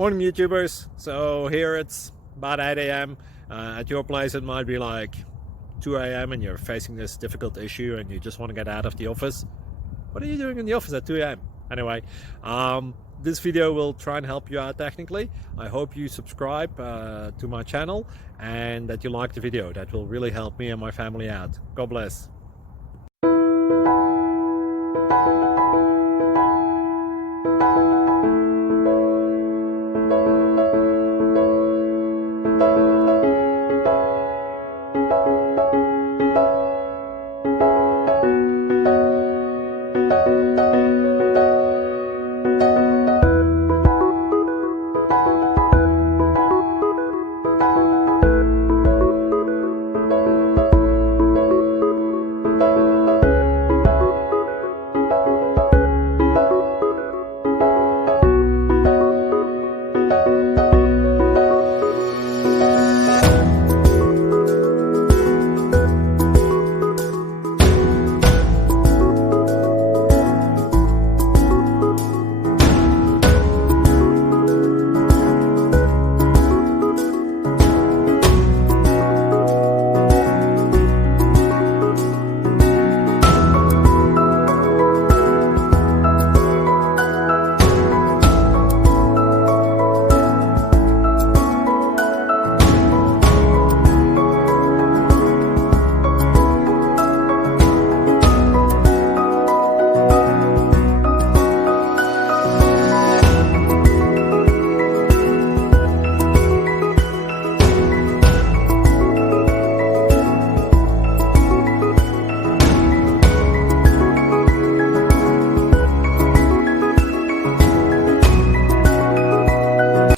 Morning YouTubers. So here it's about 8 a.m. At your place it might be like 2 a.m. and you're facing this difficult issue and you just want to get out of the office. What are you doing in the office at 2 a.m.? Anyway, this video will try and help you out technically. I hope you subscribe to my channel and that you like the video. That will really help me and my family out. God bless.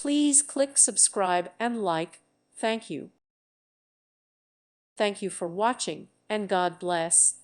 Please click subscribe and like. Thank you. Thank you for watching, and God bless.